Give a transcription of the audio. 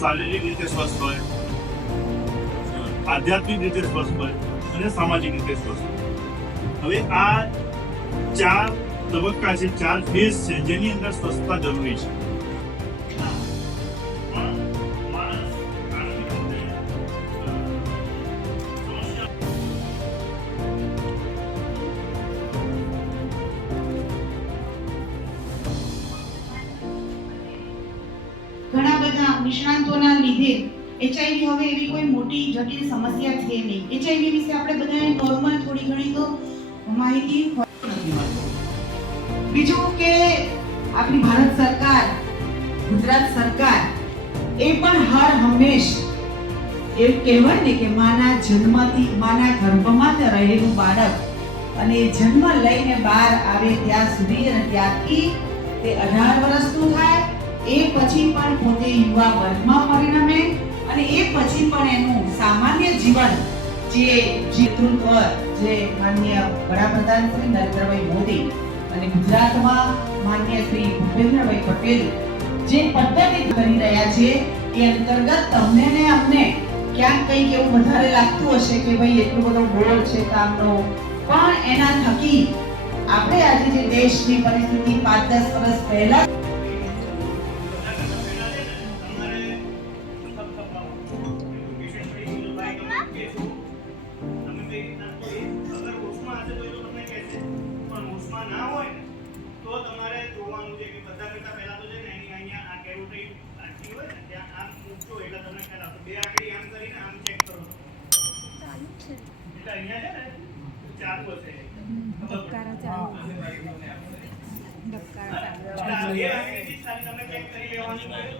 શારીરિક રીતે સ્વસ્થ હોય, આધ્યાત્મિક રીતે સ્વસ્થ હોય અને સામાજિક રીતે સ્વસ્થ હોય. હવે આ 4 તબક્કા છે, 4 ફેઝ છે જેની અંદર સ્વસ્થતા જરૂરી છે. ઘણા બધા નિષ્ણાંતોના લીધે એચઆઈવી હવે એવી કોઈ મોટી જટિલ સમસ્યા છે નહીં. એચઆઈવી વિશે આપણે બધાને નોર્મલ થોડી ઘણી તો માહિતી નથી મળતી. બીજું કે આપણી ભારત સરકાર, ગુજરાત સરકાર એ પણ હર હંમેશ એવું કહેવાય ને કે માના જન્મથી, માના ગર્ભમાં રહેલું બાળક અને જન્મ લઈને બહાર આવે ત્યાં સુધી અને ત્યારથી તે 18 વર્ષનું થાય એ પછી પણ પોતે યુવા વર્ગમાં પરિણમે અને એ પછી પણ એનું સામાન્ય જીવન જે નેતૃત્વ જે માનનીય વડાપ્રધાન શ્રી નરેન્દ્રભાઈ મોદી અને ગુજરાતમાં માનનીય શ્રી ભૂપેન્દ્રભાઈ પટેલ જે પદ્ધતિ કરી રહ્યા છે એ અંતર્ગત તમને ને અમને ક્યાંક કંઈક એવું વધારે લાગતું હશે કે ભાઈ એટલો બધો બોલ છે કામનો, પણ એના થકી આપણે આજે જે દેશની પરિસ્થિતિ 5-10 વર્ષ પહેલા તમે ચેક કરી લેવાનું